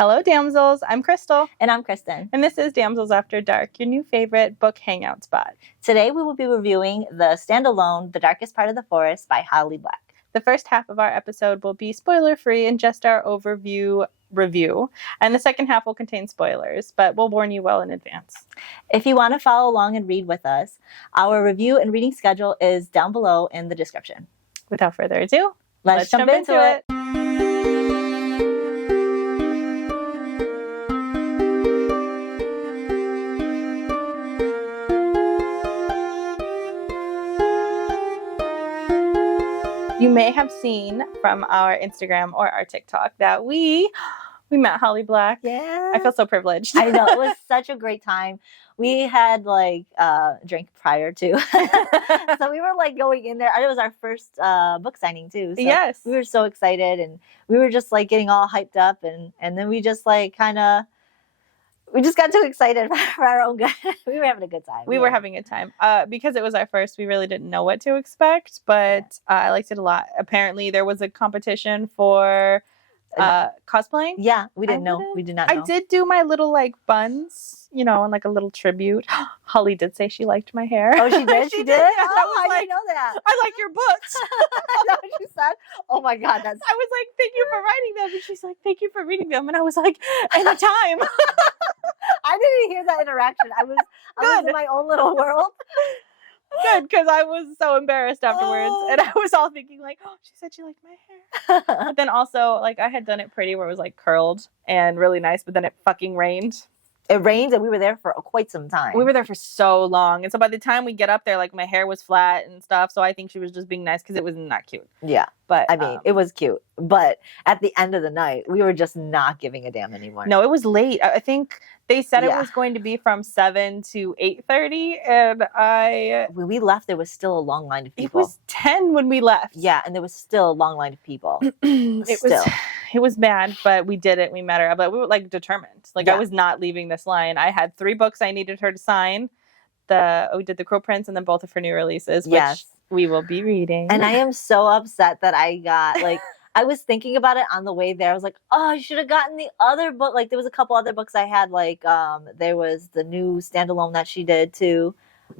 Hello, Damsels. I'm Crystal. And I'm Kristen. And this is Damsels After Dark, your new favorite book hangout spot. Today we will be reviewing the standalone The Darkest Part of the Forest by Holly Black. The first half of our episode will be spoiler-free and just our overview review. And the second half will contain spoilers, but we'll warn you well in advance. If you want to follow along and read with us, our review and reading schedule is down below in the description. Without further ado, let's jump into it. You may have seen from our Instagram or our TikTok that we met Holly Black. Yeah. I feel so privileged. I know. It was such a great time. We had drink prior to. So we were going in there. It was our first book signing too. So yes. We were so excited and we were just getting all hyped up and then we just we just got too excited for our own good. We were having a good time. We were having a time. Because it was our first, we really didn't know what to expect, but I liked it a lot. Apparently there was a competition for cosplaying. Yeah, we didn't know. We did not know. I did do my little buns, and a little tribute. Holly did say she liked my hair. Oh, she did? She did? Oh, I didn't know that. I like your books. Is that what you said? Oh my God. I was like, thank you for writing them. And she's like, thank you for reading them. And I was like, anytime. I didn't hear that interaction. I was in my own little world. Good, because I was so embarrassed afterwards. And I was all thinking she said she liked my hair. But then also, I had done it pretty where it was curled and really nice, but then it fucking rained. It rained and we were there for quite some time. We were there for so long. And so by the time we get up there, my hair was flat and stuff. So I think she was just being nice because it was not cute. Yeah. But I mean, it was cute. But at the end of the night, we were just not giving a damn anymore. No, it was late. I think they said it was going to be from 7 to 8:30. And when we left, there was still a long line of people. It was 10 when we left. Yeah, and there was still a long line of people. It was bad, but we did it. We met her. But we were determined. I was not leaving this line. I had 3 books I needed her to sign. We did the Crow Prince and then both of her new releases, which we will be reading. And I am so upset that I got I was thinking about it on the way there. I was like, oh, I should have gotten the other book. There was a couple other books I had. There was the new standalone that she did too.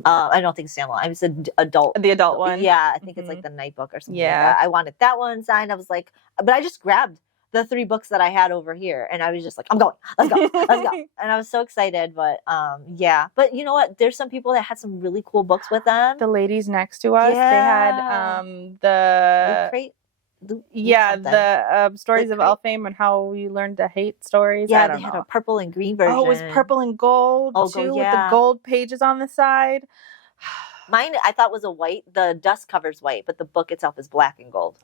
I don't think it's standalone. I was the adult one. Yeah, I think it's the Night Book or something. Yeah, like that. I wanted that one signed. I was like, but I just grabbed the 3 books that I had over here, and I was just like, I'm going. Let's go. Let's go. And I was so excited. But yeah. But you know what? There's some people that had some really cool books with them. The ladies next to us. Yeah. They had the crate. The stories of Elfame and how we learned to hate stories. Yeah, they had a purple and green version. Oh, it was purple and gold too, with the gold pages on the side. Mine, I thought was a white. The dust cover's white, but the book itself is black and gold.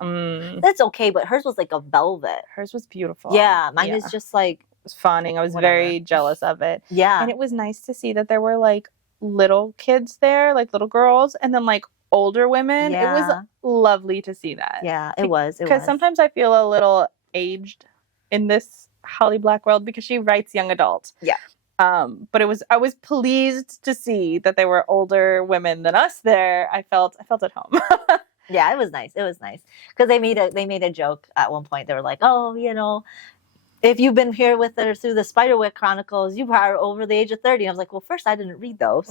That's okay, but hers was a velvet. Hers was beautiful. Yeah, mine is just it was fawning. I was very jealous of it. Yeah, and it was nice to see that there were little kids there, little girls, and then older women. Yeah. It was lovely to see that. Yeah, it was. Because sometimes I feel a little aged in this Holly Black world because she writes young adult. Yeah. But I was pleased to see that there were older women than us there. I felt at home. Yeah, it was nice. It was nice because they made a joke at one point. They were like, oh, if you've been here with her through the Spiderwick Chronicles, you are over the age of 30. I was like, well, first, I didn't read those.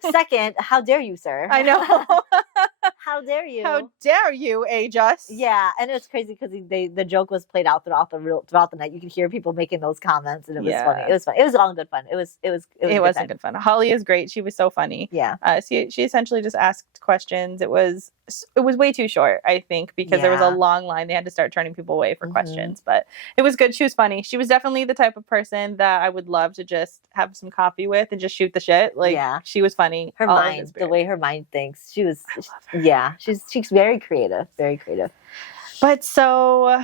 Second, how dare you, sir? I know. How dare you? How dare you age us? Yeah, and it was crazy because the joke was played out throughout the night. You could hear people making those comments, and it was funny. It was fun. It was all good fun. It was good fun. Holly is great. She was so funny. Yeah. She essentially just asked questions. It was way too short, I think, because there was a long line. They had to start turning people away for questions, but it was good. She was funny. She was definitely the type of person that I would love to just have some coffee with and just shoot the shit. She was funny. Her mind, the way her mind thinks, she was. Yeah, she's very creative. Very creative. But so,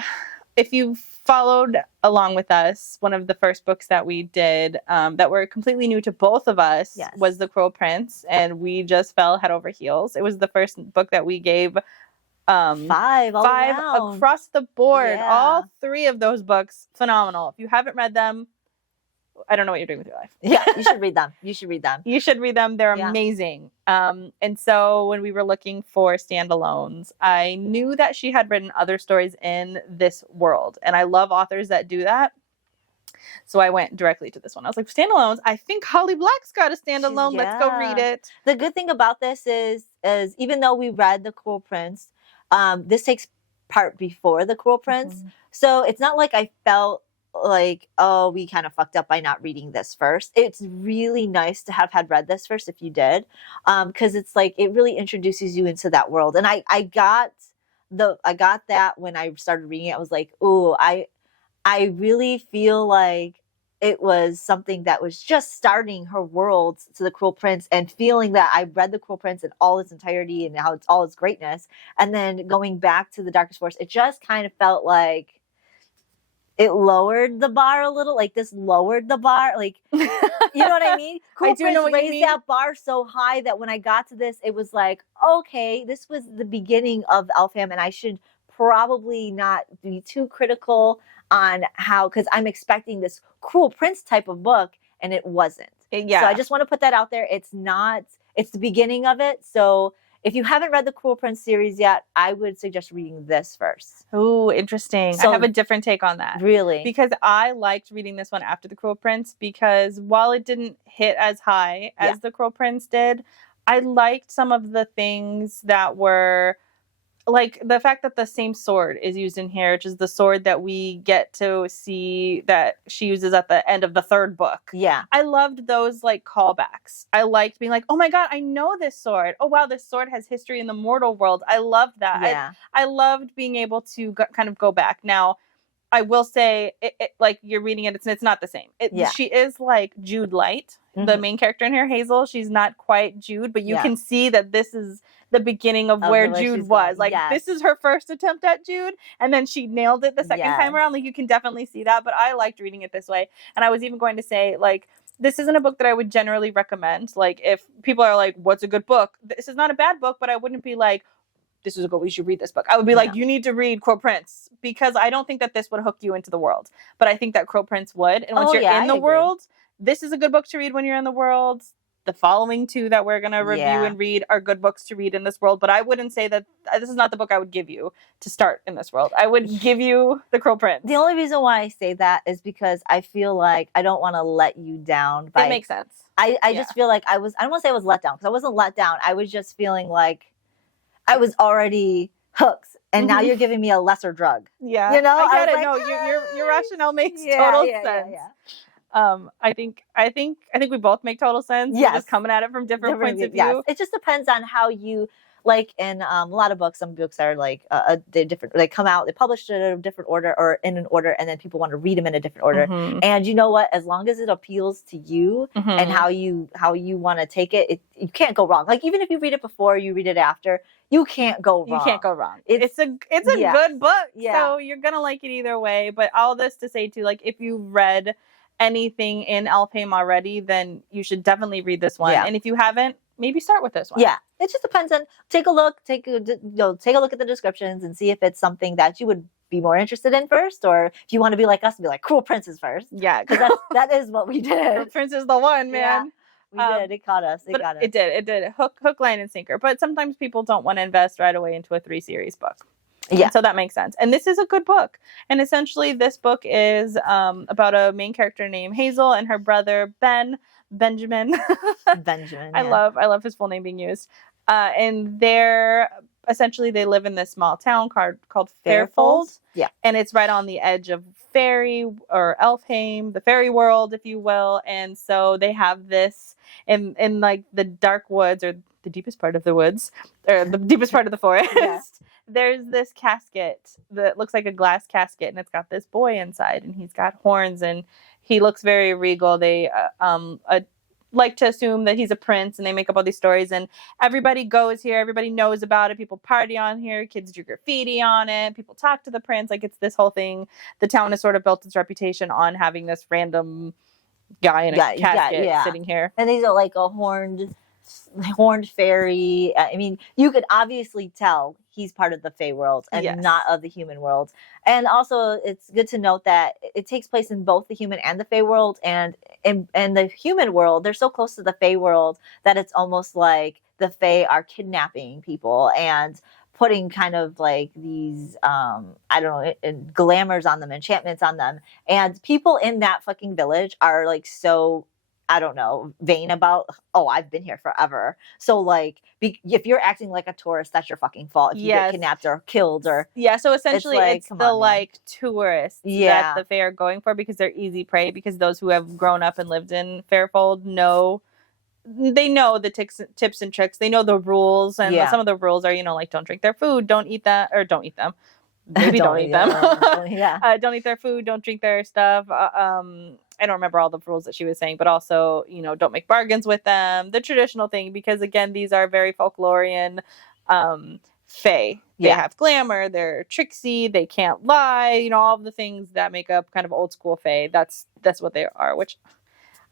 if you followed along with us, one of the first books that we did that were completely new to both of us was The Crow Prince, and we just fell head over heels. It was the first book that we gave 5 across the board. Yeah. All 3 of those books, phenomenal. If you haven't read them, I don't know what you're doing with your life. Yeah, you should read them. You should read them. You should read them. They're amazing. And so when we were looking for standalones, I knew that she had written other stories in this world. And I love authors that do that. So I went directly to this one. I was like, standalones, I think Holly Black's got a standalone. Let's go read it. The good thing about this is even though we read The Cruel Prince, this takes part before The Cruel Prince. So it's not like I felt like, oh, we kind of fucked up by not reading this first. It's really nice to have had read this first if you did, because it's like it really introduces you into that world. And I got that when I started reading it. I was like, ooh, I really feel like it was something that was just starting her world to The Cruel Prince, and feeling that I read The Cruel Prince in all its entirety and how it's all its greatness, and then going back to The Darkest Forest, it just kind of felt like it lowered the bar a little. Like this lowered the bar. Like, you know what I mean? Cruel Prince raised that bar so high that when I got to this, it was like, okay, this was the beginning of Elfham, and I should probably not be too critical on how, because I'm expecting this Cruel Prince type of book, and it wasn't. Yeah. So I just want to put that out there. It's the beginning of it. So if you haven't read the Cruel Prince series yet, I would suggest reading this first. Ooh, interesting. So, I have a different take on that. Really? Because I liked reading this one after The Cruel Prince, because while it didn't hit as high as The Cruel Prince did, I liked some of the things that were, like the fact that the same sword is used in here, which is the sword that we get to see that she uses at the end of the third book. Yeah. I loved those like callbacks. I liked being like, oh my God, I know this sword. Oh wow, this sword has history in the mortal world. I loved that. Yeah. I loved being able to kind of go back. Now, I will say, it, like you're reading it, it's not the same. She is like Jude Light, the main character in here, Hazel. She's not quite Jude, but you can see that this is the beginning of where Jude was. Like, this is her first attempt at Jude, and then she nailed it the second time around. Like, you can definitely see that, but I liked reading it this way. And I was even going to say, like, this isn't a book that I would generally recommend. Like, if people are like, what's a good book? This is not a bad book, but I wouldn't be like, this is a good, we should read this book. I would be like, you need to read Cruel Prince, because I don't think that this would hook you into the world. But I think that Cruel Prince would. And once you're in the world, this is a good book to read when you're in the world. The following two that we're going to review and read are good books to read in this world. But I wouldn't say that this is not the book I would give you to start in this world. I would give you The Cruel Prince. The only reason why I say that is because I feel like I don't want to let you down. It makes sense. I just feel like I don't want to say I was let down, because I wasn't let down. I was just feeling like I was already hooked, and now you're giving me a lesser drug. Yeah, you know, I get it. Like, no, your rationale makes total sense. I think we both make total sense. We're just coming at it from different points of view. Yes. It just depends on how you, like in a lot of books. Some books are like they're different. They come out, they publish in a different order or in an order, and then people want to read them in a different order. And you know what? As long as it appeals to you and how you want to take it, you can't go wrong. Like even if you read it before, you read it after, you can't go wrong. You can't go wrong. It's a good book. Yeah. So you're gonna like it either way. But all this to say too, like if you read anything in Elfham already, then you should definitely read this one. And if you haven't, maybe start with this one. Yeah, it just depends on. Take a look at the descriptions and see if it's something that you would be more interested in first, or if you want to be like us and be like Cruel Prince is first. Yeah, because that is what we did. Cruel Prince is the one, man. Yeah, we did. It caught us. It got us. It did. Hook, line, and sinker. But sometimes people don't want to invest right away into a 3-series book. Yeah. And so that makes sense. And this is a good book. And essentially this book is about a main character named Hazel and her brother Benjamin. Benjamin. I love his full name being used. And they live in this small town called Fairfold. Yeah. And it's right on the edge of fairy or Elfham, the fairy world, if you will. And so they have this in like the dark woods, or the deepest part of the woods, or the deepest part of the forest. Yeah. There's this casket that looks like a glass casket, and it's got this boy inside, and he's got horns, and he looks very regal. They like to assume that he's a prince, and they make up all these stories, and everybody goes here. Everybody knows about it. People party on here. Kids do graffiti on it. People talk to the prince. Like, it's this whole thing. The town has sort of built its reputation on having this random guy in a casket sitting here. And these are like a horned fairy. I mean, you could obviously tell he's part of the Fey world and not of the human world. And also, it's good to note that it takes place in both the human and the Fey world. And in the human world, they're so close to the Fey world that it's almost like the Fey are kidnapping people and putting kind of like these I don't know, glamours on them, enchantments on them, and people in that fucking village are like so, I don't know, vain about, oh, I've been here forever. So like, if you're acting like a tourist, that's your fucking fault. If you get kidnapped or killed or so essentially it's the like tourists that the Fae are going for because they're easy prey, because those who have grown up and lived in Fairfold know the tips and tricks. They know the rules, and some of the rules are, like don't drink their food, don't eat that, or don't eat them. Maybe don't eat them. Don't eat their food, don't drink their stuff. I don't remember all the rules that she was saying, but also, don't make bargains with them. The traditional thing, because again, these are very folklorian Fae. They have glamour, they're tricksy, they can't lie, all of the things that make up kind of old school Fae. That's what they are, which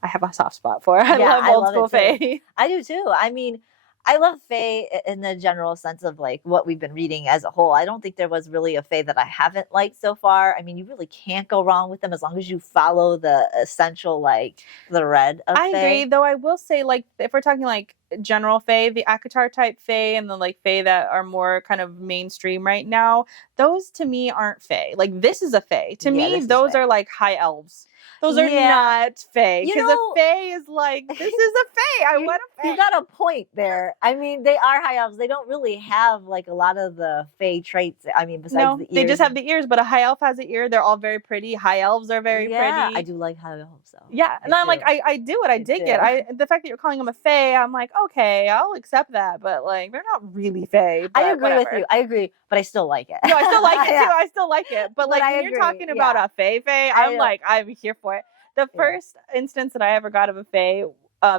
I have a soft spot for. I love old school Fae. I do too. I mean, I love Fae in the general sense of like what we've been reading as a whole. I don't think there was really a Fae that I haven't liked so far. I mean, you really can't go wrong with them as long as you follow the essential like thread of Fae. I agree, though I will say, like, if we're talking like general Fae, the ACOTAR type Fae and the like Fae that are more kind of mainstream right now, those to me aren't Fae. Like, this is a Fae. To me, those are like high elves. Those are not Fae. Because a Fae is like, this is a Fae. I want a Fae. You got a point there. I mean, they are high elves. They don't really have like a lot of the Fae traits. I mean, besides the ears. They just have the ears, but a high elf has an ear. They're all very pretty. High elves are very pretty. I do like high elves though. Yeah. And I'm like, I do it. I dig it. The fact that you're calling them a Fae, I'm like, okay, I'll accept that. But like, they're not really Fae. I agree with you. I agree. But I still like it. No, I still like it too. I still like it. But like, when you're talking about a Fae, I'm like, I'm here for it. The first instance that I ever got of a Fae,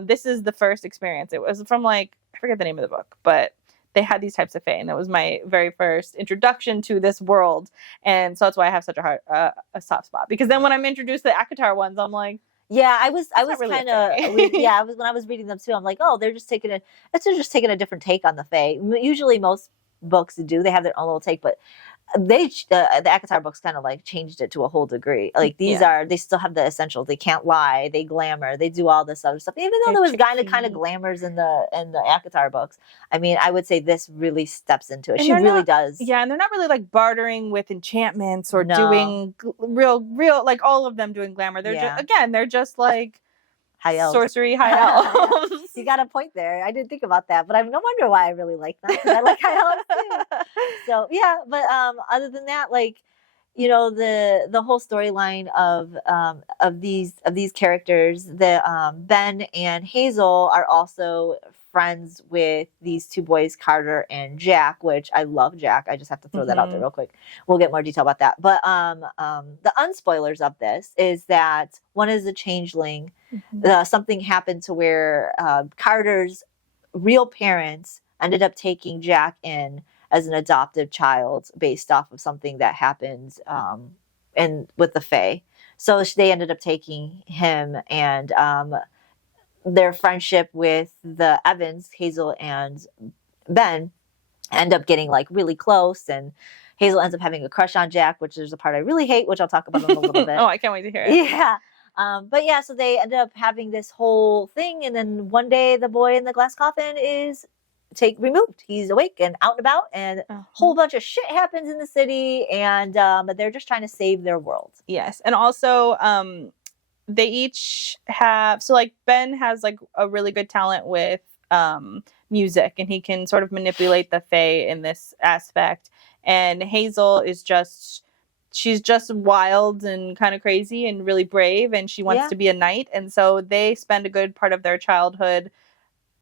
this is the first experience. It was from like, I forget the name of the book, but they had these types of Fae, and that was my very first introduction to this world. And so that's why I have such a soft spot. Because then when I'm introduced to the ACOTAR ones, I'm like, I was really kind of when I was reading them too. I'm like, oh, they're just taking a different take on the Fae. Usually most books do. They have their own little take, but the ACOTAR books kind of like changed it to a whole degree. Like they still have the essentials. They can't lie. They glamour. They do all this other stuff. Even though there was kind of glamours in the ACOTAR books, I mean, I would say this really steps into it. She really does. Yeah, and they're not really like bartering with enchantments or doing real like all of them doing glamour. They're just like high elves. Sorcery high elves. You got a point there. I didn't think about that, but I no wonder why I really like them. I like high elves too. So yeah, but other than that, like, the whole storyline of these characters, the Ben and Hazel are also friends with these two boys, Carter and Jack, which I love Jack. I just have to throw that out there real quick. We'll get more detail about that. But the unspoilers of this is that one is a changeling. Something happened to where Carter's real parents ended up taking Jack in as an adoptive child based off of something that happened with the Fae. So they ended up taking him, and their friendship with the Evans, Hazel and Ben, end up getting like really close, and Hazel ends up having a crush on Jack, which is a part I really hate, which I'll talk about in a little bit. Oh, I can't wait to hear it. Yeah. But yeah, so they ended up having this whole thing, and then one day the boy in the glass coffin is removed. He's awake and out and about, and a whole bunch of shit happens in the city, and they're just trying to save their world. Yes, and also they each have, so like Ben has like a really good talent with music, and he can sort of manipulate the Fae in this aspect, and Hazel is she's just wild and kind of crazy and really brave, and she wants to be a knight. And so they spend a good part of their childhood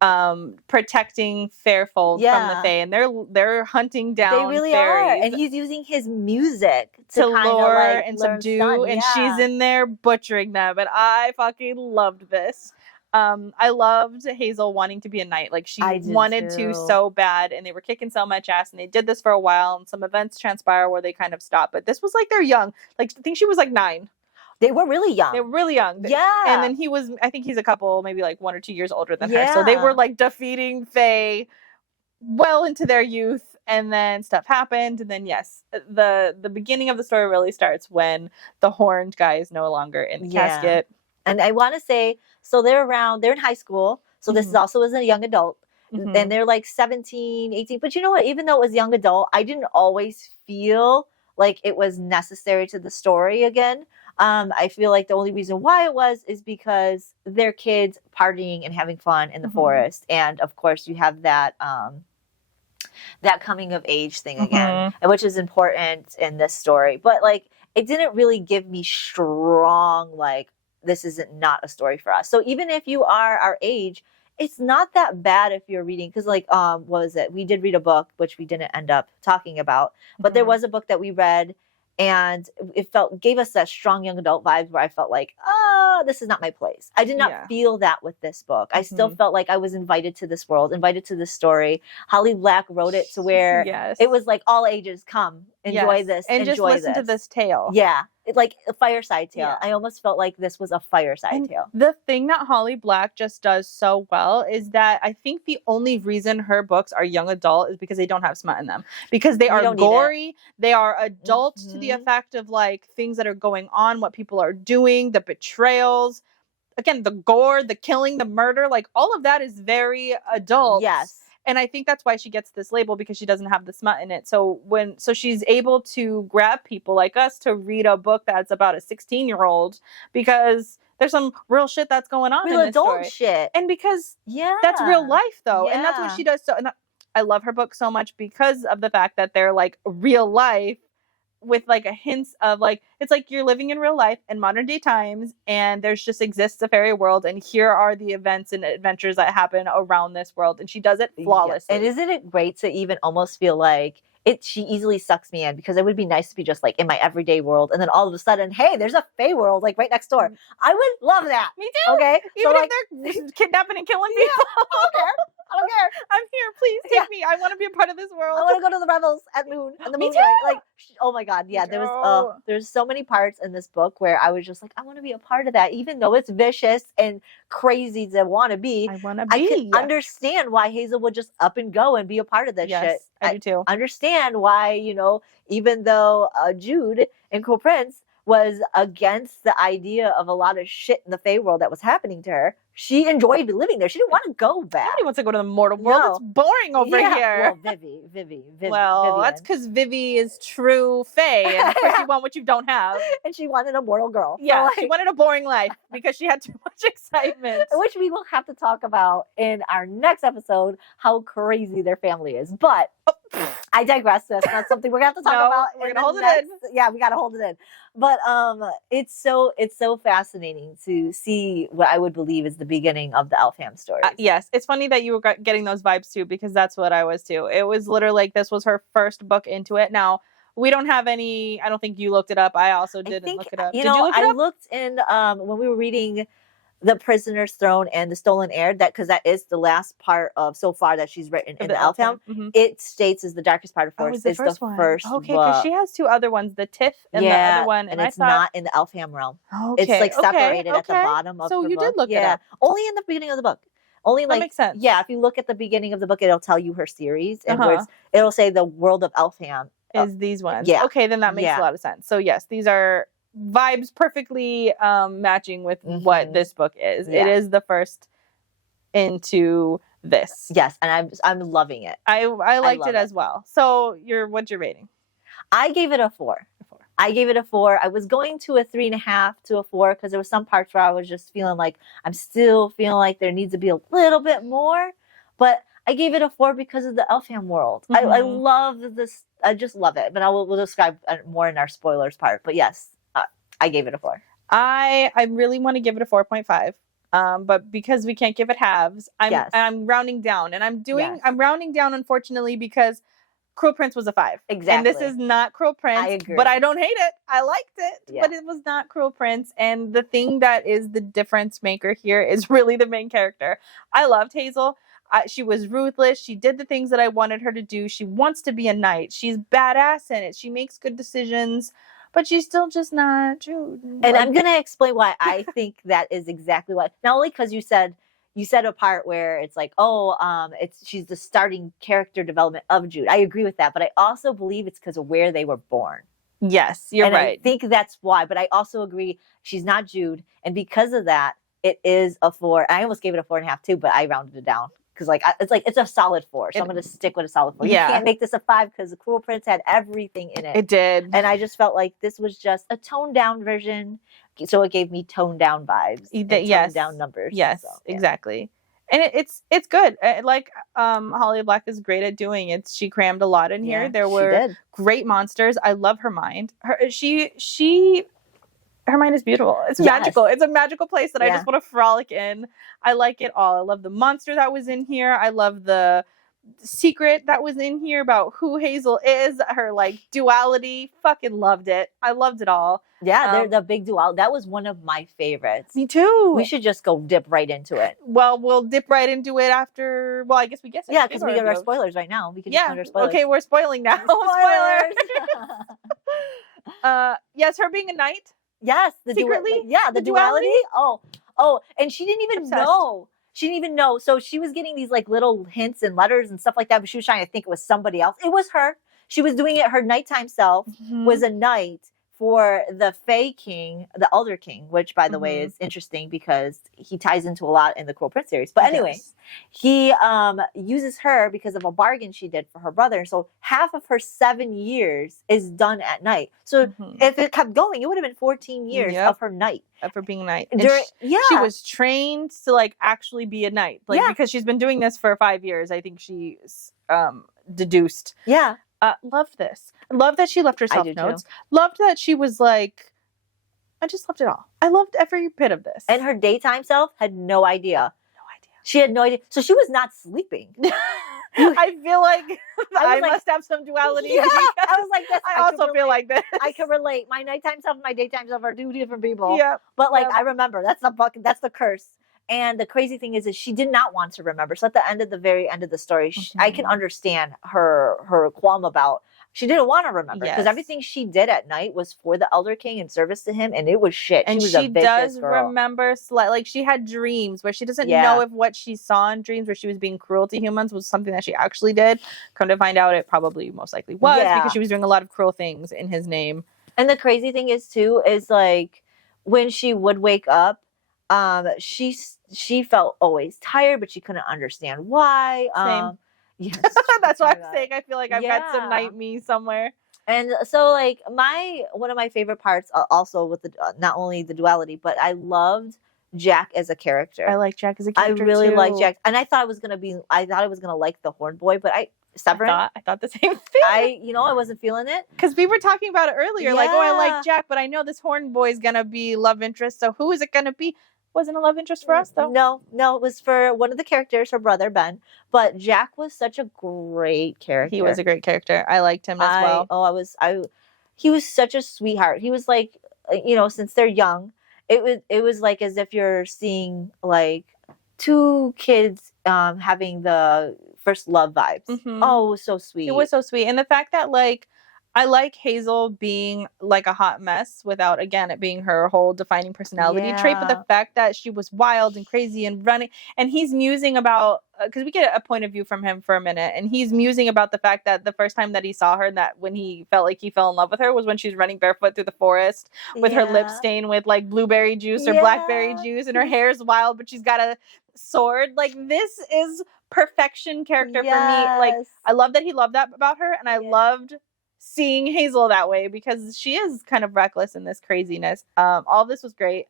protecting Fairfold from the Fae, and they're hunting down. They really fairies. are, and he's using his music to lure and subdue, and she's in there butchering them. And I fucking loved this. I loved Hazel wanting to be a knight. Like, she wanted to so bad, and they were kicking so much ass, and they did this for a while, and some events transpire where they kind of stop. But this was like, they're young. Like, I think she was like 9. They were really young. Yeah. And then I think he's a couple, maybe like 1 or 2 years older than her. So they were like defeating Fae well into their youth, and then stuff happened. And then, yes, the beginning of the story really starts when the horned guy is no longer in the casket. And I want to say, so they're in high school. So this is also as a young adult. and they're like 17, 18. But you know what? Even though it was young adult, I didn't always feel like it was necessary to the story again. I feel like the only reason why it was is because they're kids partying and having fun in the forest. And of course you have that that coming of age thing again, which is important in this story. But like, it didn't really give me strong, like, this isn't not a story for us. So even if you are our age, it's not that bad if you're reading, because like, what was it? We did read a book, which we didn't end up talking about, but there was a book that we read, and it gave us that strong young adult vibes where I felt like, oh, this is not my place. I did not feel that with this book. I still felt like I was invited to this world, invited to this story. Holly Black wrote it to where it was like all ages, come, enjoy this, and just listen to this tale. Yeah. Like a fireside tale. I almost felt like this was a fireside tale. The thing that Holly Black just does so well is that I think the only reason her books are young adult is because they don't have smut in them. Because they are gory, they are adult to the effect of like things that are going on, what people are doing, the betrayals, again, the gore, the killing, the murder, like all of that is very adult. Yes. And I think that's why she gets this label, because she doesn't have the smut in it. So she's able to grab people like us to read a book that's about a 16-year-old, because there's some real shit that's going on real in this adult story. Shit. And because that's real life though. And that's what she does. So, and I love her book so much because of the fact that they're like real life, with like a hints of like, it's like you're living in real life in modern day times, and there's just exists a fairy world, and here are the events and adventures that happen around this world, and she does it flawlessly. And isn't it great to even almost feel like she easily sucks me in, because it would be nice to be just like in my everyday world, and then all of a sudden, hey, there's a fae world like right next door. I would love that. Me too. Okay, even if they're kidnapping and killing people. I don't care. I don't care. I'm here. Please take me. I want to be a part of this world. I want to go to the revels at noon and the moonlight. Like, oh my god, yeah. There's so many parts in this book where I was just like, I want to be a part of that, even though it's vicious and crazy to want to be. I can understand why Hazel would just up and go and be a part of this shit. I do too. Understand why, even though Jude in Cruel Prince was against the idea of a lot of shit in the Fae world that was happening to her, she enjoyed living there. She didn't want to go back. Nobody wants to go to the mortal world. No. It's boring over here. Well, Vivi. Well, Vivian. That's because Vivi is true Fae, and of course you want what you don't have. And she wanted a mortal girl. Yeah, so she wanted a boring life because she had too much excitement. Which we will have to talk about in our next episode, how crazy their family is. But I digress. That's not something we're going to have to talk about. We're going to hold it in. Yeah, we got to hold it in. But it's so fascinating to see what I would believe is the beginning of the Elfham story. Yes, it's funny that you were getting those vibes too, because that's what I was too. It was literally like this was her first book into it. Now, we don't have any, I don't think you looked it up. I also didn't look it up. Did you look it up? I looked in when we were reading The Prisoner's Throne and The Stolen Heir, because that is the last part of so far that she's written in the Elfham. It states is the darkest part of Forest. It's the first okay, because she has two other ones, the Tiff and the other one. And it's not in the Elfham realm. Okay, it's like separated at the bottom of the book. So you did look it up. Only in the beginning of the book. Only that makes sense. Yeah, if you look at the beginning of the book, it'll tell you her series, and it'll say the world of Elfham is these ones. Yeah. Okay, then that makes a lot of sense. So yes, these are vibes perfectly matching with what this book is. It is the first into this. Yes, and I'm loving it. I liked it as well. So what's your rating? I gave it a 4. I gave it a 4. I was going to a 3.5 to a 4 because there was some parts where I was just feeling like I'm still feeling like there needs to be a little bit more, but I gave it a 4 because of the Elfham world. I love this. I just love it. But we'll describe more in our spoilers part. But yes, I gave it a 4. I really want to give it a 4.5. But because we can't give it halves, I'm rounding down, and I'm rounding down, unfortunately, because Cruel Prince was a 5. Exactly. And this is not Cruel Prince. I agree. But I don't hate it. I liked it. But it was not Cruel Prince. And the thing that is the difference maker here is really the main character. I loved Hazel. She was ruthless. She did the things that I wanted her to do. She wants to be a knight. She's badass in it. She makes good decisions. But she's still just not true. And I'm going to explain why I think that is exactly why. Not only because you said a part where it's like, she's the starting character development of Jude. I agree with that, but I also believe it's because of where they were born. Yes, you're right. I think that's why, but I also agree she's not Jude, and because of that, it is a 4. I almost gave it a 4.5 too, but I rounded it down because like it's a solid 4, so I'm gonna stick with a solid 4. Yeah. You can't make this a 5 because the Cruel Prince had everything in it. It did, and I just felt like this was just a toned down version, so it gave me toned down vibes, and toned down numbers. Yes, so, exactly. And it's good. Like Holly Black is great at doing it. She crammed a lot in here. There were great monsters. I love her mind. Her mind is beautiful. It's magical. It's a magical place that I just want to frolic in. I like it all. I love the monster that was in here. I love the secret that was in here about who Hazel is, her like duality. Fucking loved it. I loved it all. Yeah, they're the big duality. That was one of my favorites. Me too. We should just go dip right into it. Well, we'll dip right into it after. Well, I guess we guess. Yeah, because we get our spoilers right now. We can just our spoilers. Okay, we're spoiling now. Spoilers. Yes, her being a knight. Yes, secretly. The duality. Oh, and she didn't even know. She didn't even know. So she was getting these like little hints and letters and stuff like that, but she was trying to think it was somebody else. It was her. She was doing it. Her nighttime self was a knight for the Fae King, the Elder King, which, by the way, is interesting because he ties into a lot in the Cruel Prince series. But anyway, he uses her because of a bargain she did for her brother. So half of her 7 years is done at night. So if it kept going, it would have been 14 years of her night. Of her being a knight. She was trained to like actually be a knight. Like because she's been doing this for 5 years, I think she's deduced. Yeah. Loved this. Loved that she left herself notes. Loved that she was like, I just loved it all. I loved every bit of this. And her daytime self had no idea. She had no idea. So she was not sleeping. I feel like I must have some duality. Yeah, I was like this. I also feel like this. I can relate. My nighttime self and my daytime self are two different people. Yeah. But like I remember. That's the curse. And the crazy thing is she did not want to remember. So at the very end of the story, I can understand her qualm about. She didn't want to remember because everything she did at night was for the Elder King in service to him, and it was shit. And she does remember, like she had dreams where she doesn't know if what she saw in dreams, where she was being cruel to humans, was something that she actually did. Come to find out, it probably most likely was because she was doing a lot of cruel things in his name. And the crazy thing is too is like when she would wake up, she felt always tired, but she couldn't understand why. Same. Yes, that's why I'm saying I feel like I've got some night me somewhere. And so like one of my favorite parts also with the not only the duality, but I loved Jack as a character. I like Jack as a character. I really like Jack, and I thought I was gonna like the Horn Boy, but I thought the same thing. I wasn't feeling it because we were talking about it earlier. Like, I like Jack, but I know this Horn Boy is gonna be love interest. So who is it gonna be? Wasn't a love interest for us though. No, it was for one of the characters, her brother Ben. But Jack was such a great character. He was a great character. I liked him as well. He was such a sweetheart. He was like, since they're young, it was like as if you're seeing like two kids having the first love vibes. Oh, it was so sweet. It was so sweet, and the fact that like. I like Hazel being like a hot mess without, again, it being her whole defining personality trait, but the fact that she was wild and crazy and running, and he's musing about, because we get a point of view from him for a minute, and he's musing about the fact that the first time that he saw her, and that when he felt like he fell in love with her was when she's running barefoot through the forest with her lips stained with like blueberry juice or blackberry juice, and her hair's wild, but she's got a sword. Like, this is perfection character for me. Like, I love that he loved that about her, and I loved seeing Hazel that way because she is kind of reckless in this craziness. All this was great.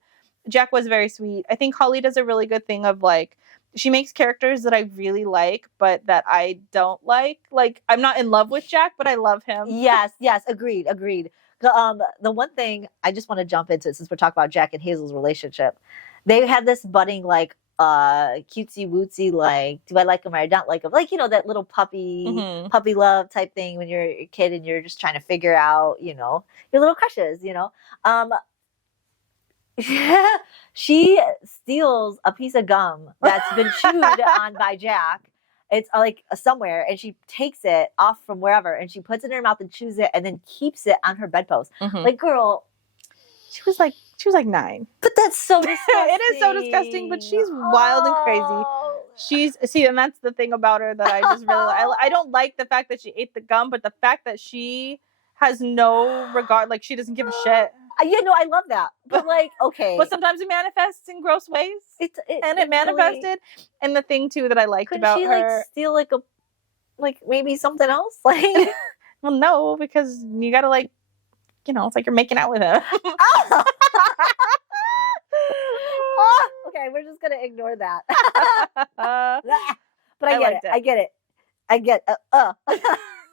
Jack was very sweet. I think Holly does a really good thing of like, she makes characters that I really like, but that I don't like. Like, I'm not in love with Jack, but I love him. Yes, agreed. The one thing I just want to jump into, since we're talking about Jack and Hazel's relationship, they had this budding like cutesy wootsy, like, do I like him or I don't like him, like, that little puppy love type thing when you're a kid and you're just trying to figure out your little crushes. She steals a piece of gum that's been chewed on by Jack. It's like somewhere, and she takes it off from wherever and she puts it in her mouth and chews it and then keeps it on her bedpost. Like, girl, she was like 9. But that's so disgusting. It is so disgusting, but she's wild and crazy. And that's the thing about her that I just really like. I don't like the fact that she ate the gum, but the fact that she has no regard, like she doesn't give a shit. I love that. But like, okay. But sometimes it manifests in gross ways. It manifested. Really... And the thing too that I liked about she, her, like, steal like maybe something else? Like, well, no, because you gotta like, it's like you're making out with him. Oh, okay, we're just gonna ignore that. But I get it. I get it. I get. I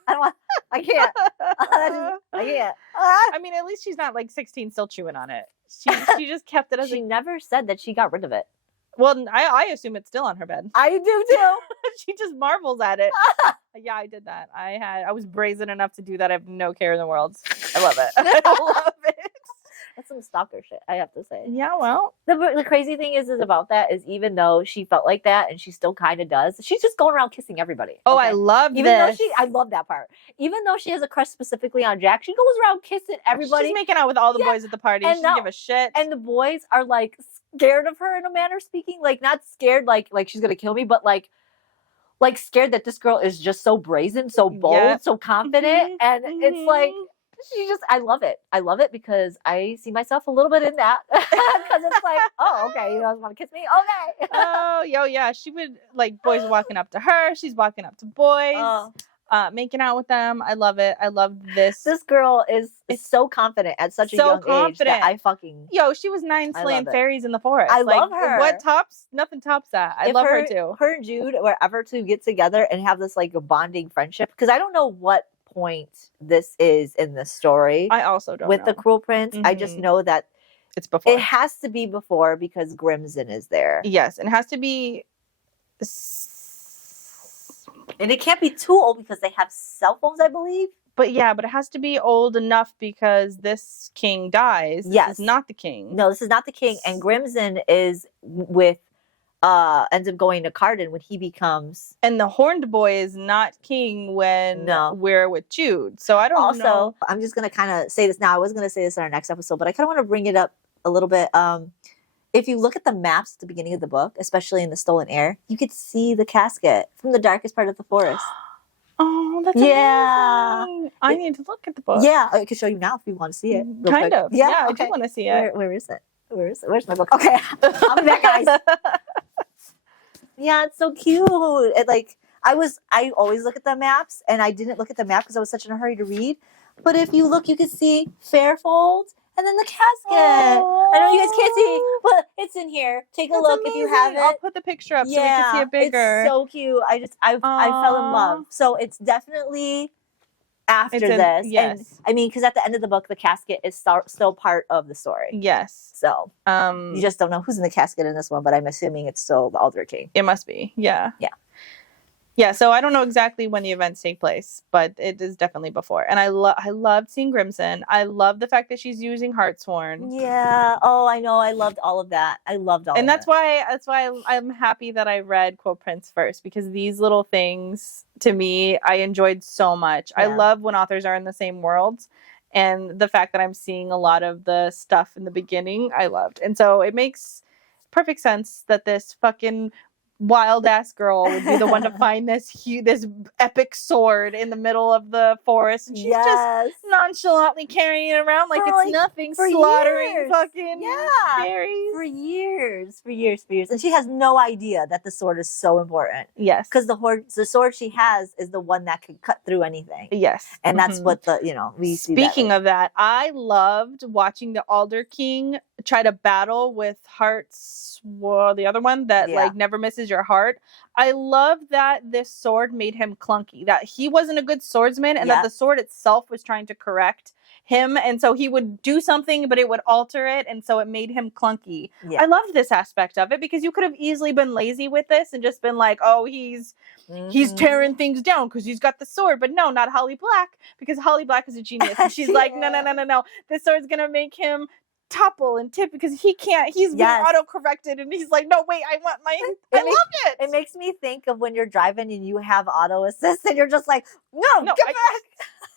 don't want. I can't. I can't. I mean, at least she's not like 16 still chewing on it. She just kept it as. She never said that she got rid of it. Well, I assume it's still on her bed. I do too. She just marvels at it. Yeah, I did that. I was brazen enough to do that. I have no care in the world. I love it. I love it. That's some stalker shit, I have to say. Yeah, well. The crazy thing is about that is even though she felt like that and she still kind of does, she's just going around kissing everybody. Oh, okay? I love even this. I love that part. Even though she has a crush specifically on Jack, she goes around kissing everybody. She's making out with all the boys at the party. She doesn't give a shit. And the boys are like scared of her in a manner of speaking. Like not scared like she's going to kill me, but like scared that this girl is just so brazen, so bold, so confident. And it's like, I love it. I love it because I see myself a little bit in that. Because it's like, oh, okay, you guys want to kiss me? Okay. Oh, yeah. She would, like, boys walking up to her. She's walking up to boys, making out with them. I love it. I love this. This girl is so confident at such a young age that I fucking... she was 9 slaying fairies in the forest. I love her. Nothing tops that. I love her too. Her and Jude were ever to get together and have this, like, a bonding friendship. Because I don't know what point this is in the story. I also don't with know. The Cruel Prince. I just know that it's before. It has to be before because Grimson is there. Yes, it has to be. And it can't be too old because they have cell phones, I believe. But it has to be old enough because this king dies. This is not the king. No, this is not the king. And Grimson is with ends up going to Carden when he becomes... And the Horned Boy is not king when we're with Jude. So I don't know. Also, I'm just going to kind of say this now. I was going to say this in our next episode, but I kind of want to bring it up a little bit. If you look at the maps at the beginning of the book, especially in the Stolen Heir, you could see the casket from the darkest part of the forest. Oh, that's amazing. I need to look at the book. Yeah, I can show you now if you want to see it. Kind of. Yeah, okay. I do want to see it. Where is it? Where's my book? Okay. I'm back, guys. Yeah, it's so cute. I always look at the maps, and I didn't look at the map because I was such in a hurry to read. But if you look, you can see Fairfold and then the casket. I know you guys can't see, but it's in here. Take a look if you have it. I'll put the picture up so we can see it bigger. It's so cute. I fell in love. So it's definitely after this. Yes. And, I mean, because at the end of the book, the casket is still part of the story. Yes. So you just don't know who's in the casket in this one, but I'm assuming it's still the Alder King. It must be. Yeah. Yeah. Yeah, so I don't know exactly when the events take place, but it is definitely before. And I loved seeing Grimson. I love the fact that she's using Hartsworn. Yeah. Oh, I know. I loved all of that. And that's why I'm happy that I read Quote Prince first, because these little things to me I enjoyed so much. Yeah. I love when authors are in the same world, and the fact that I'm seeing a lot of the stuff in the beginning I loved. And so it makes perfect sense that this fucking wild ass girl would be the one to find this epic sword in the middle of the forest, and she's just nonchalantly carrying it around like it's nothing, slaughtering fucking fairies for years, and she has no idea that the sword is so important. Yes, because the sword she has is the one that can cut through anything. Yes, and that's what we see. Speaking of that, I loved watching the Alder King try to battle with the other one that like never misses your heart. I love that this sword made him clunky, that he wasn't a good swordsman, and that the sword itself was trying to correct him, and so he would do something but it would alter it, and so it made him clunky. I loved this aspect of it, because you could have easily been lazy with this and just been like, oh, he's tearing things down because he's got the sword. But no, not Holly Black, because Holly Black is a genius, and she's like, no, this sword's gonna make him topple and tip because he's being auto-corrected, and he's like, no, wait, I want my I loved it. It makes me think of when you're driving and you have auto assist and you're just like, no, get back.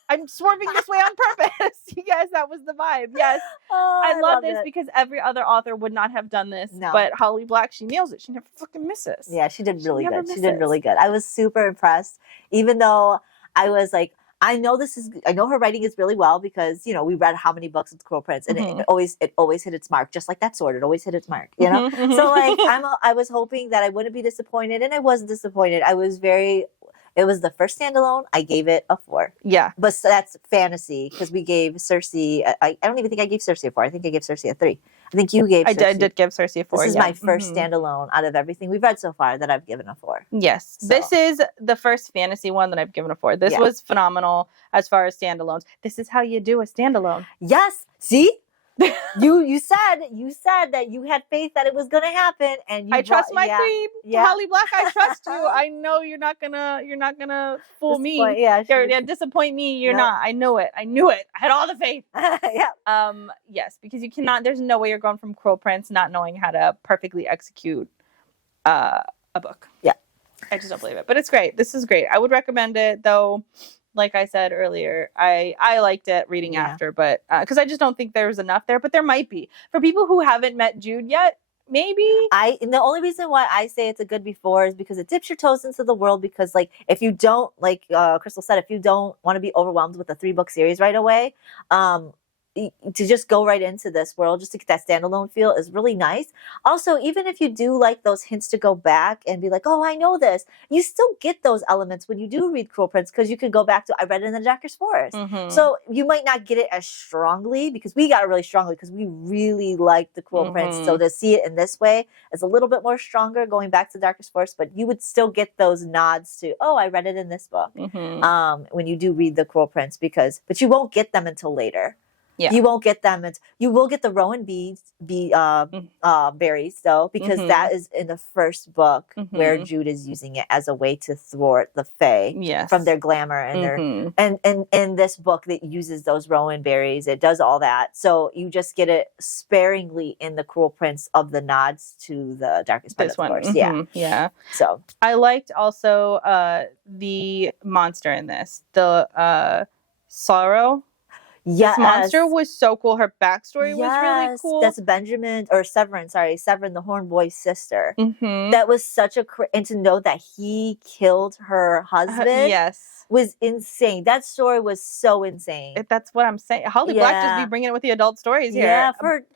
I'm swerving this way on purpose. Yes, that was the vibe. Yes. I love this because every other author would not have done this. No. But Holly Black, she nails it. She never fucking misses. Yeah, she did really good. She did really good. I was super impressed, even though I was like, I know her writing is really well because, you know, we read how many books of Cruel Prince, and it always hit its mark, just like that sword. It always hit its mark, you know? So like, I was hoping that I wouldn't be disappointed, and I wasn't disappointed. It was the first standalone. I gave it a 4. Yeah. But that's fantasy, because we gave Cersei, I don't even think I gave Cersei a 4. I think I gave Cersei a 3. I think you gave Cersei. I did give Cersei a 4. This is my first standalone out of everything we've read so far that I've given a 4. Yes. So. This is the first fantasy one that I've given a 4. This was phenomenal as far as standalones. This is how you do a standalone. Yes. See? you said that you had faith that it was gonna happen, and I trust my queen. Holly Black, I trust you. I know you're not gonna fool me. Disappoint me. You're not. I know it. I knew it. I had all the faith. Yes, because you cannot. There's no way you're going from Cruel Prince not knowing how to perfectly execute a book. Yeah, I just don't believe it. But it's great. This is great. I would recommend it, though. Like I said earlier, I liked it reading after, but because I just don't think there was enough there, but there might be for people who haven't met Jude yet. Maybe the only reason why I say it's a good before is because it dips your toes into the world. Because like if you don't, like Crystal said, if you don't want to be overwhelmed with a 3-book series right away, to just go right into this world, just to get that standalone feel is really nice. Also, even if you do like those hints to go back and be like, oh, I know this, you still get those elements when you do read Cruel Prince, because you can go back to, I read it in the Darkest Forest. So you might not get it as strongly, because we got it really strongly because we really liked the Cruel Prince. So to see it in this way is a little bit more stronger going back to Darkest Forest, but you would still get those nods to, oh, I read it in this book when you do read the Cruel Prince, but you won't get them until later. Yeah. You won't get them. You will get the rowan berries though, because that is in the first book where Jude is using it as a way to thwart the Fae from their glamour and their and in this book that uses those rowan berries. It does all that, so you just get it sparingly in the Cruel Prince of the nods to the Darkest Prince, of course. Yeah. So I liked also the monster in this, the Sorrow. Yes. This monster was so cool. Her backstory was really cool. That's Severin, the Horn Boy's sister. That was such and to know that he killed her husband was insane. That story was so insane. That's what I'm saying. Holly Black just be bringing it with the adult stories here. Yeah,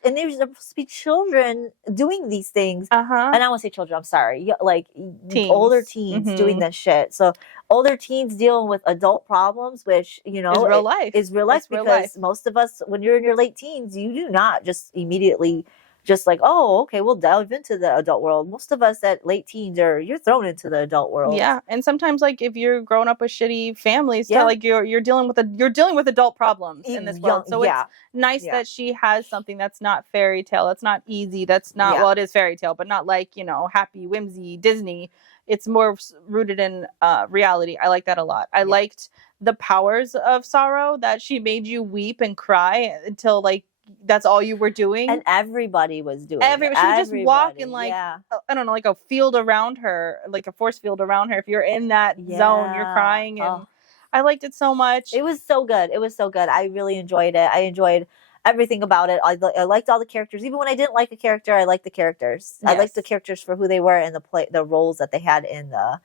and there's supposed to be children doing these things. And I don't want to say children, I'm sorry. Like teens. Older teens doing this shit. So older teens dealing with adult problems, which, you know, is real life. Because most of us, when you're in your late teens, you do not just immediately just like, oh, okay, we'll delve into the adult world. Most of us at late teens you're thrown into the adult world. Yeah, and sometimes like if you're growing up with shitty families, so like you're dealing with adult problems in this world. So it's nice that she has something that's not fairy tale. That's not easy. That's not well, it is fairy tale, but not like, you know, happy whimsy Disney. It's more rooted in reality. I like that a lot. I liked the powers of sorrow, that she made you weep and cry until like that's all you were doing, and everybody was doing she would just walk in like I don't know, like a field around her, like a force field around her. If you're in that zone, you're crying, and I liked it so much. It was so good. I really enjoyed it. I enjoyed everything about it. I liked all the characters. Even when I didn't like a character, I liked the characters. I liked the characters for who they were and the roles that they had in the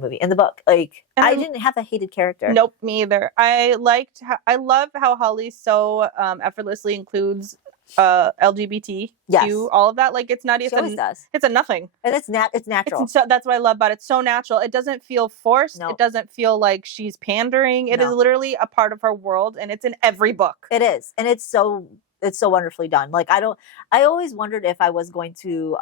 movie, in the book. Like, I didn't have a hated character. Nope, me either. I love how Holly so effortlessly includes LGBTQ, all of that. Like, it's not even, it's a nothing. And it's natural. That's what I love about it. It's so natural. It doesn't feel forced. No. It doesn't feel like she's pandering. It is literally a part of her world, and it's in every book. It is. And it's so wonderfully done. Like, I always wondered if I was going to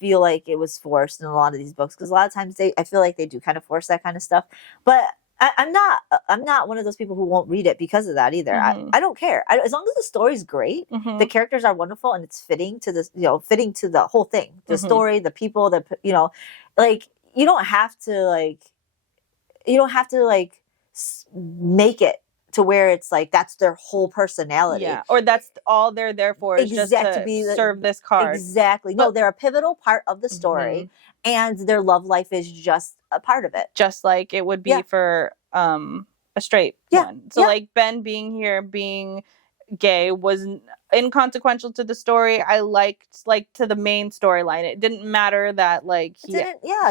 feel like it was forced in a lot of these books, because a lot of times I feel like they do kind of force that kind of stuff. But I'm not one of those people who won't read it because of that either. I don't care. As long as the story's great, the characters are wonderful, and it's fitting to this, fitting to the whole thing, the story, the people, like you don't have to make it to where it's like that's their whole personality, or that's all they're there for, is just to serve this card. Exactly. No, they're a pivotal part of the story, and their love life is just a part of it, just like it would be for a straight one. So like Ben being here, gay was inconsequential to the story. I liked to the main storyline. It didn't matter that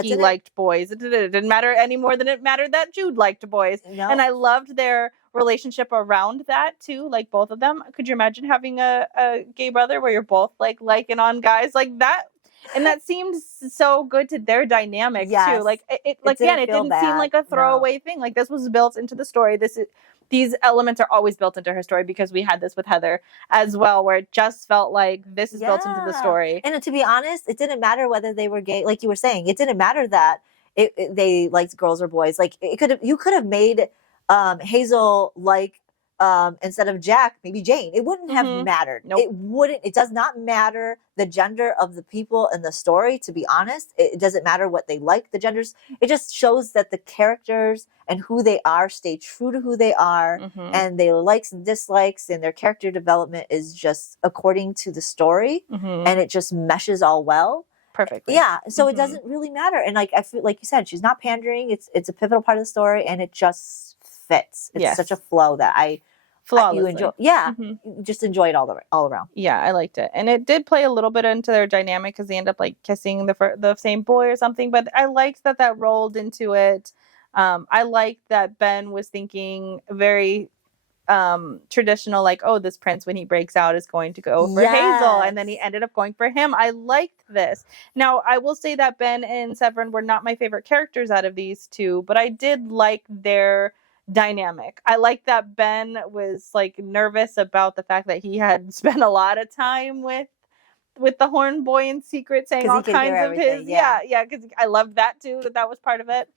he liked boys. It didn't matter any more than it mattered that Jude liked boys. No. And I loved their relationship around that too, like both of them. Could you imagine having a gay brother where you're both liking on guys like that? And that seemed so good to their dynamic too. Like it didn't seem like a throwaway thing. Like this was built into the story. These elements are always built into her story, because we had this with Heather as well, where it just felt like this is built into the story. And to be honest, it didn't matter whether they were gay, like you were saying. It didn't matter that they liked girls or boys. Like you could have made Hazel instead of Jack, maybe Jane. It wouldn't have mattered. Nope. It wouldn't. It does not matter the gender of the people in the story, to be honest. It doesn't matter what they like, the genders. It just shows that the characters and who they are stay true to who they are, and their likes and dislikes and their character development is just according to the story, and it just meshes all well. Perfectly. Yeah. So it doesn't really matter. And I feel like you said, she's not pandering. It's a pivotal part of the story, and it just fits. It's such a flow that you enjoy. Yeah, just enjoy it all around. Yeah, I liked it, and it did play a little bit into their dynamic because they end up kissing the same boy or something. But I liked that rolled into it. I liked that Ben was thinking very traditional, this prince when he breaks out is going to go for Hazel, and then he ended up going for him. I liked this. Now I will say that Ben and Severin were not my favorite characters out of these two, but I did like their dynamic. I like that Ben was nervous about the fact that he had spent a lot of time with the horn boy in secret, saying all kinds of his because I loved that too, that was part of it.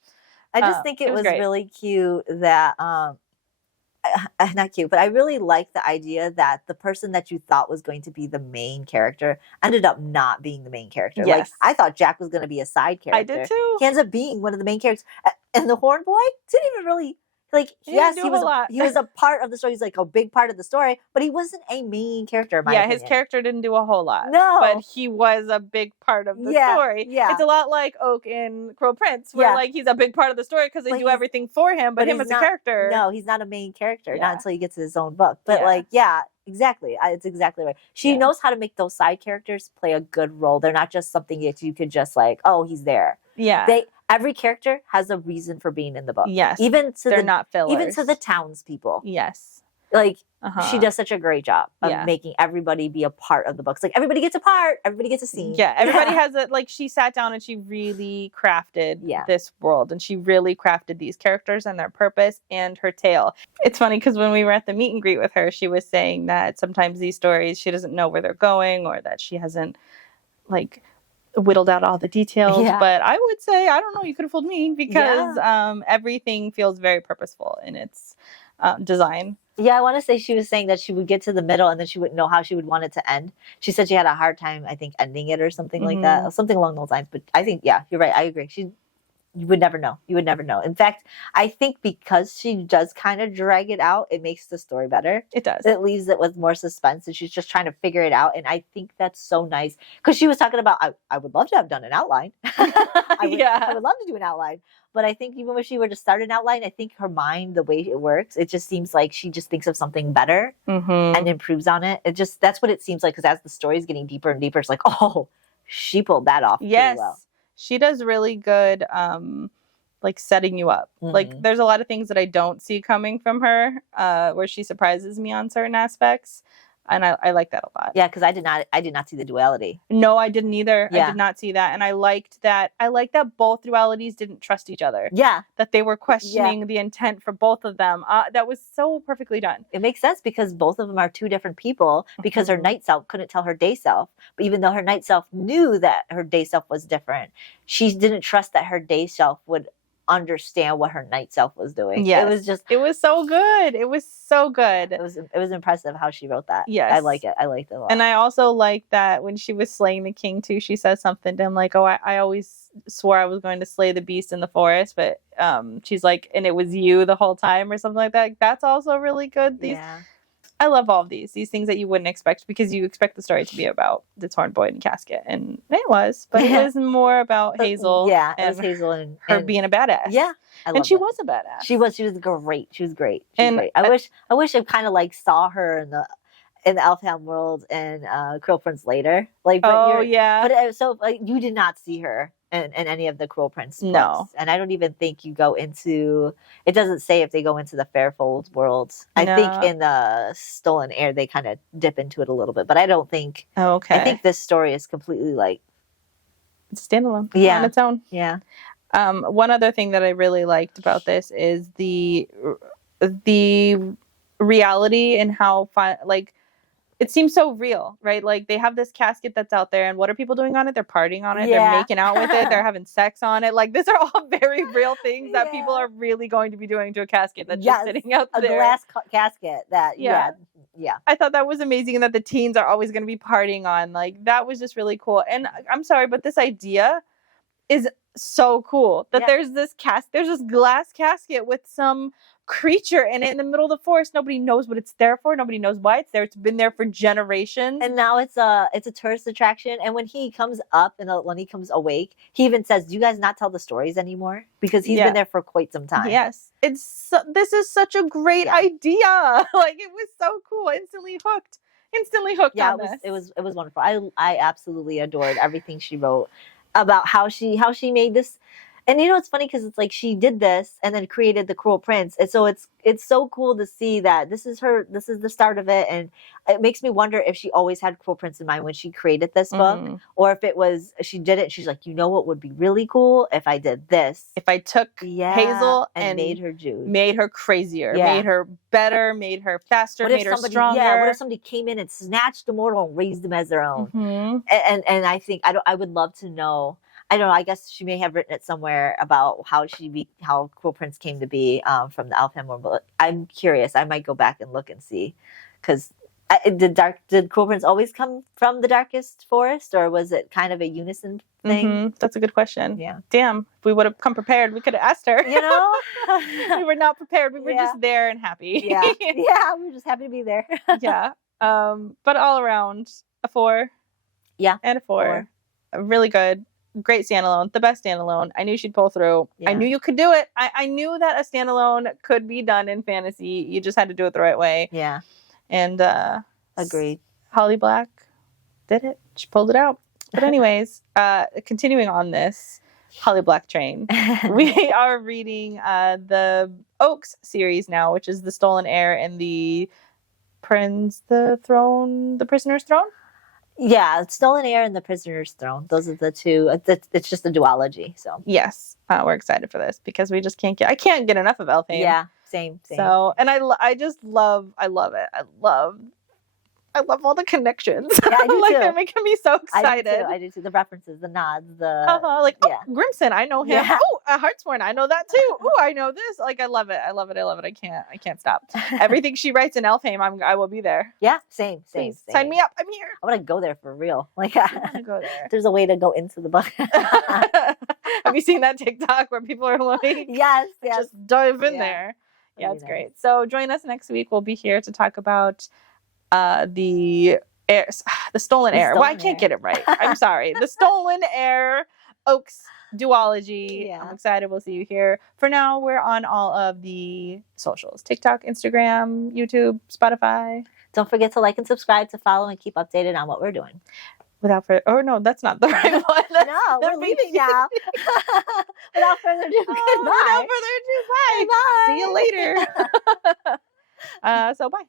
I just think it was really cute that not cute, but I really like the idea that the person that you thought was going to be the main character ended up not being the main character. Yes. I thought Jack was going to be a side character. I did too. He ends up being one of the main characters, and the horn boy didn't even really he was a part of the story. He's a big part of the story, but he wasn't a main character. In my opinion. His character didn't do a whole lot. No, but he was a big part of the story. Yeah, it's a lot like Oak in Crow Prince, where he's a big part of the story because they do everything for him, but him as a character. No, he's not a main character, not until he gets his own book. But exactly, it's exactly right. She knows how to make those side characters play a good role. They're not just something that you could just he's there. Yeah, every character has a reason for being in the book. Yes. They're not fillers. Even to the townspeople. Yes. She does such a great job of making everybody be a part of the books. Everybody gets a part. Everybody gets a scene. Yeah. Everybody has she sat down and she really crafted this world. And she really crafted these characters and their purpose and her tale. It's funny because when we were at the meet and greet with her, she was saying that sometimes these stories, she doesn't know where they're going, or that she hasn't whittled out all the details, but I would say, I don't know, you could have fooled me, because everything feels very purposeful in its design. Yeah, I want to say she was saying that she would get to the middle and then she wouldn't know how she would want it to end. She said she had a hard time, I think, ending it or something like that, something along those lines. But I think, you're right. I agree. You would never know. You would never know. In fact, I think because she does kind of drag it out, it makes the story better. It does. It leaves it with more suspense, and she's just trying to figure it out. And I think that's so nice, because she was talking about, I would love to have done an outline. I would love to do an outline. But I think even if she were to start an outline, I think her mind, the way it works, it just seems like she just thinks of something better and improves on it. That's what it seems like, because as the story is getting deeper and deeper, it's she pulled that off pretty well. She does really good, setting you up. There's a lot of things that I don't see coming from her, where she surprises me on certain aspects. And I like that a lot. Yeah, because I did not see the duality. No, I didn't either. Yeah. I did not see that. And I liked that both dualities didn't trust each other. Yeah. That they were questioning the intent for both of them. That was so perfectly done. It makes sense, because both of them are two different people, because her night self couldn't tell her day self. But even though her night self knew that her day self was different, she didn't trust that her day self would understand what her night self was doing. Yeah, it was so good. It was so good. It was impressive how she wrote that. Yes, I like it. I liked it a lot. And I also like that when she was slaying the king too, she says something to him I always swore I was going to slay the beast in the forest, but she's and it was you the whole time, or something like that. That's also really good. I love all of these things that you wouldn't expect, because you expect the story to be about the torn boy in casket, and it was, but it was more about Hazel. Yeah, it was Hazel and her being a badass. Yeah, and she was a badass. She was great. She was great. I wish I kind of saw her in in the Elfham world and Cruel Prince later. Like, but Oh yeah. But so like you did not see her in any of the Cruel Prince books. No. And I don't even think you go into. It doesn't say if they go into the Fairfold world. I think in the Stolen Heir they kind of dip into it a little bit, but I don't think. Okay. I think this story is completely like it's standalone. Yeah. On its own. Yeah. One other thing that I really liked about this is the reality and how like it seems so real, right? Like they have this casket that's out there, and what are people doing on it? They're partying on it. Yeah. They're making out with it. They're having sex on it. Like these are all very real things that people are really going to be doing to a casket that's just sitting out there. A glass casket that yeah. I thought that was amazing, and that the teens are always going to be partying on. Like that was just really cool. And I'm sorry, but this idea is so cool that there's this glass casket with some creature in it in the middle of the forest. Nobody knows what it's there for. Nobody knows why it's there. It's been there for generations. And now it's a tourist attraction. And when he comes up and when he comes awake, he even says, "Do you guys not tell the stories anymore?" Because he's been there for quite some time. Yes, this is such a great idea. Like it was so cool. Instantly hooked. Yeah, on this. It was wonderful. I absolutely adored everything she wrote about how she made this. And you know, it's funny because it's like she did this and then created the Cruel Prince. And so it's so cool to see that this is the start of it. And it makes me wonder if she always had Cruel Prince in mind when she created this book, or if it was, she did it. She's like, you know what would be really cool if I did this? If I took Hazel and made her Jews. Made her crazier, made her better, made her faster, made her stronger. Yeah, what if somebody came in and snatched the mortal and raised them as their own? And I think, I would love to know. I don't know. I guess she may have written it somewhere about how Cruel Prince came to be from the Elfham world. But I'm curious. I might go back and look and see, because did Cruel Prince always come from the darkest forest, or was it kind of a unison thing? That's a good question. Yeah. Damn. If we would have come prepared, we could have asked her. You know, we were not prepared. We were just there and happy. Yeah. Yeah. We were just happy to be there. Yeah. But all around a 4. Yeah. And a 4. Really good. Great standalone, the best standalone. I knew she'd pull through. Yeah. I knew you could do it. I knew that a standalone could be done in fantasy. You just had to do it the right way. Yeah. And agreed. Holly Black did it. She pulled it out. But anyways, continuing on this Holly Black train, we are reading the Oaks series now, which is The Stolen Heir and the Prisoner's Throne. Yeah, Stolen Heir and the Prisoner's Throne. Those are the two. It's just a duology. So yes, we're excited for this because we just can't get enough of Elfham. Yeah, same. So, and I love it. I love all the connections. Yeah, I do like too. they're making me so excited. I do too. The references, the nods, Grimson, I know him. Yeah. Oh, Hartsworn, I know that too. Oh, I know this. Like I love it. I can't stop. Everything she writes in Elfham, I will be there. Yeah, same. Sign me up. I'm here. I want to go there for real. Like I want to go there. There's a way to go into the book. Have you seen that TikTok where people are like, yes, just dive in there. Yeah, it's great. So join us next week. We'll be here to talk about the Stolen Heir. Well, I can't get it right. I'm sorry. The Stolen Heir Oaks duology. Yeah. I'm excited. We'll see you here. For now, we're on all of the socials: TikTok, Instagram, YouTube, Spotify. Don't forget to like and subscribe to follow and keep updated on what we're doing. No, that's not the right one. No, we're leaving now. Without further ado, goodbye. Bye. See you later. So bye.